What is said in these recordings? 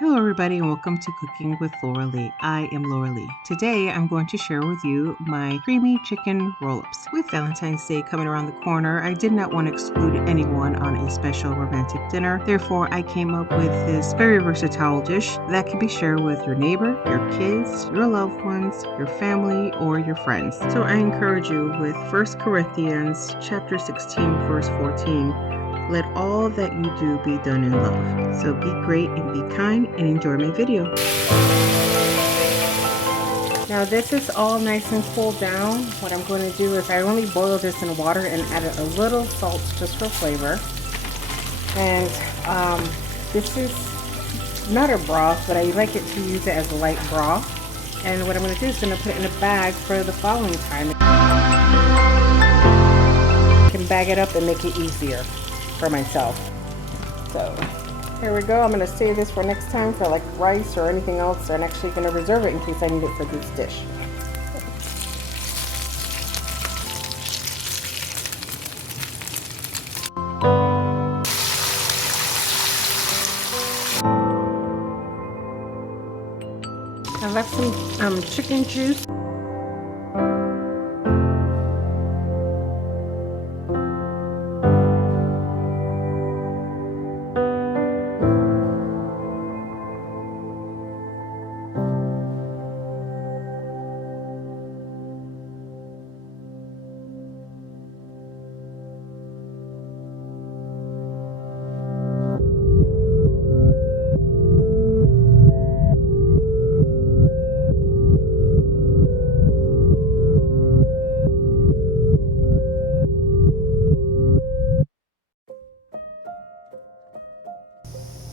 Hello everybody and welcome to Cooking with Lauralee. I am Lauralee. Today I'm going to share with you my creamy chicken roll-ups. With Valentine's Day coming around the corner, I did not want to exclude anyone on a special romantic dinner. Therefore, I came up with this very versatile dish that can be shared with your neighbor, your kids, your loved ones, your family, or your friends. So I encourage you with 1 Corinthians chapter 16 verse 14. Let all that you do be done in love. So be great and be kind and enjoy my video. Now this is all nice and cooled down. What I'm going to do is I only boil this in water and added a little salt just for flavor. And this is not a broth, but I like it to use it as a light broth. And what I'm going to do is going to put it in a bag for the following time. I can bag it up and make it easier for myself. So here we go. I'm going to save this for next time for like rice or anything else. I'm actually going to reserve it in case I need it for this dish. I left some chicken juice.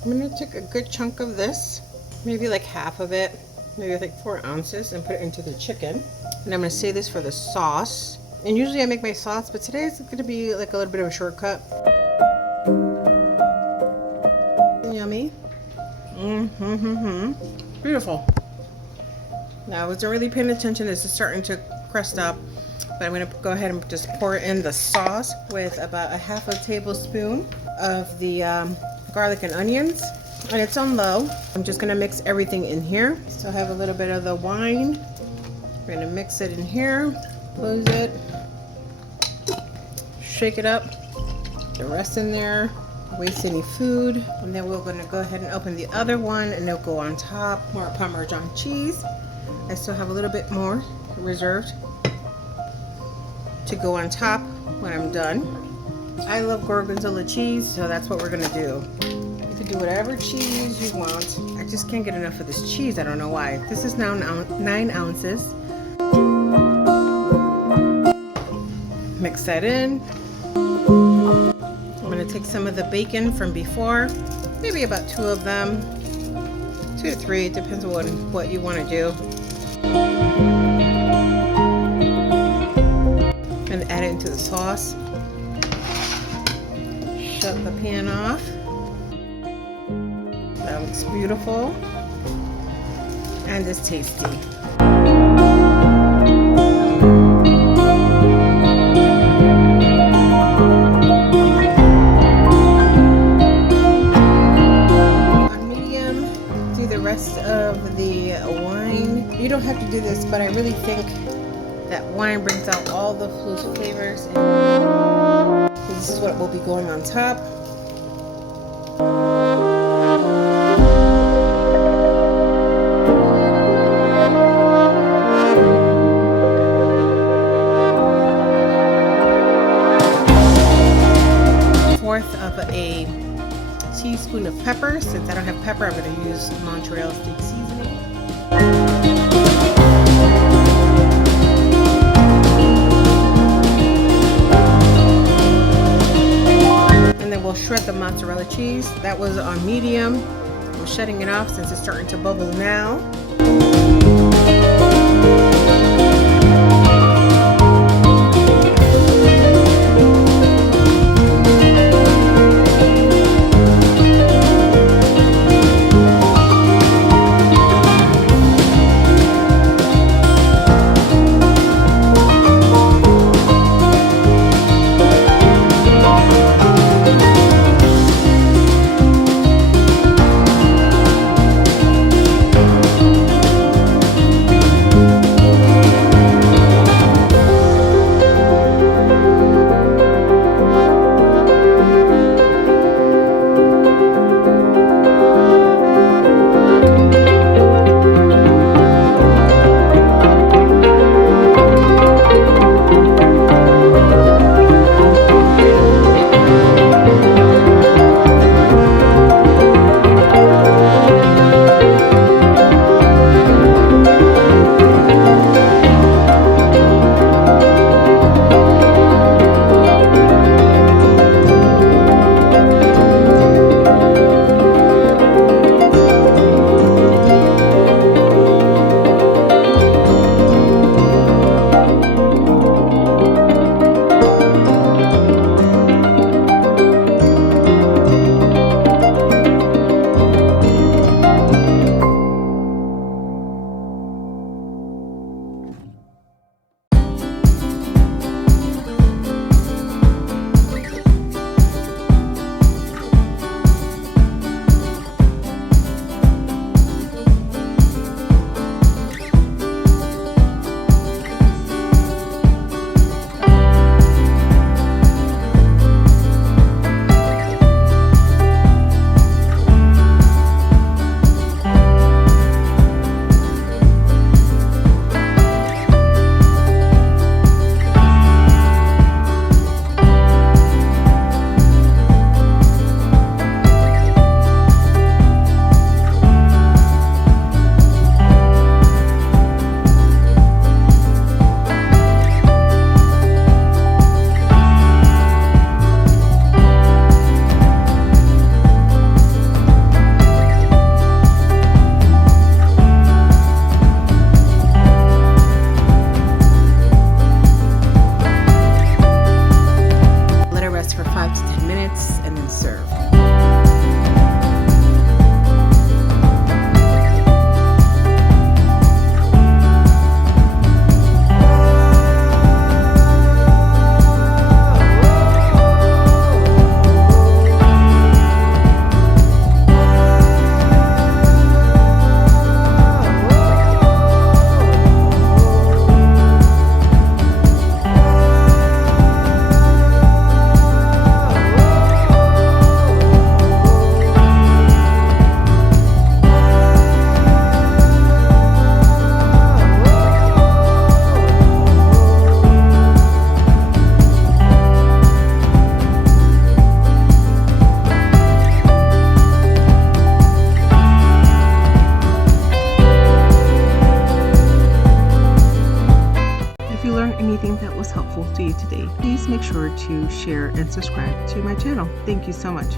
I'm going to take a good chunk of this, maybe like half of it, maybe like 4 ounces, and put it into the chicken. And I'm going to save this for the sauce. And usually I make my sauce, but today it's going to be like a little bit of a shortcut. Yummy. Beautiful. Now I wasn't really paying attention. This is starting to crust up, but I'm going to go ahead and just pour in the sauce with about a half a tablespoon of the garlic and onions, and it's on low. I'm just going to mix everything in here. So I have a little bit of the wine. We're going to mix it in here, close it, shake it up, the rest in there, waste any food, and then we're going to go ahead and open the other one and it'll go on top. More Parmesan cheese. I still have a little bit more reserved to go on top when I'm done. I love gorgonzola cheese, so that's what we're gonna do. You can do whatever cheese you want. I just can't get enough of this cheese. I don't know why. This is now 9 ounces. Mix that in. I'm gonna take some of the bacon from before, maybe about 2 of them, 2 to 3. It depends on what you want to do. And add it into the sauce. Shut the pan off. That looks beautiful and it's tasty. On medium, do the rest of the wine. You don't have to do this, but I really think that wine brings out all the flavors. And this is what will be going on top. Fourth of a teaspoon of pepper. Since I don't have pepper, I'm going to use Montreal steak seasoning. We'll shred the mozzarella cheese. That was on medium. I'm shutting it off since it's starting to bubble now. few minutes and then serve. If you learned anything that was helpful to you today, please make sure to share and subscribe to my channel. Thank you so much.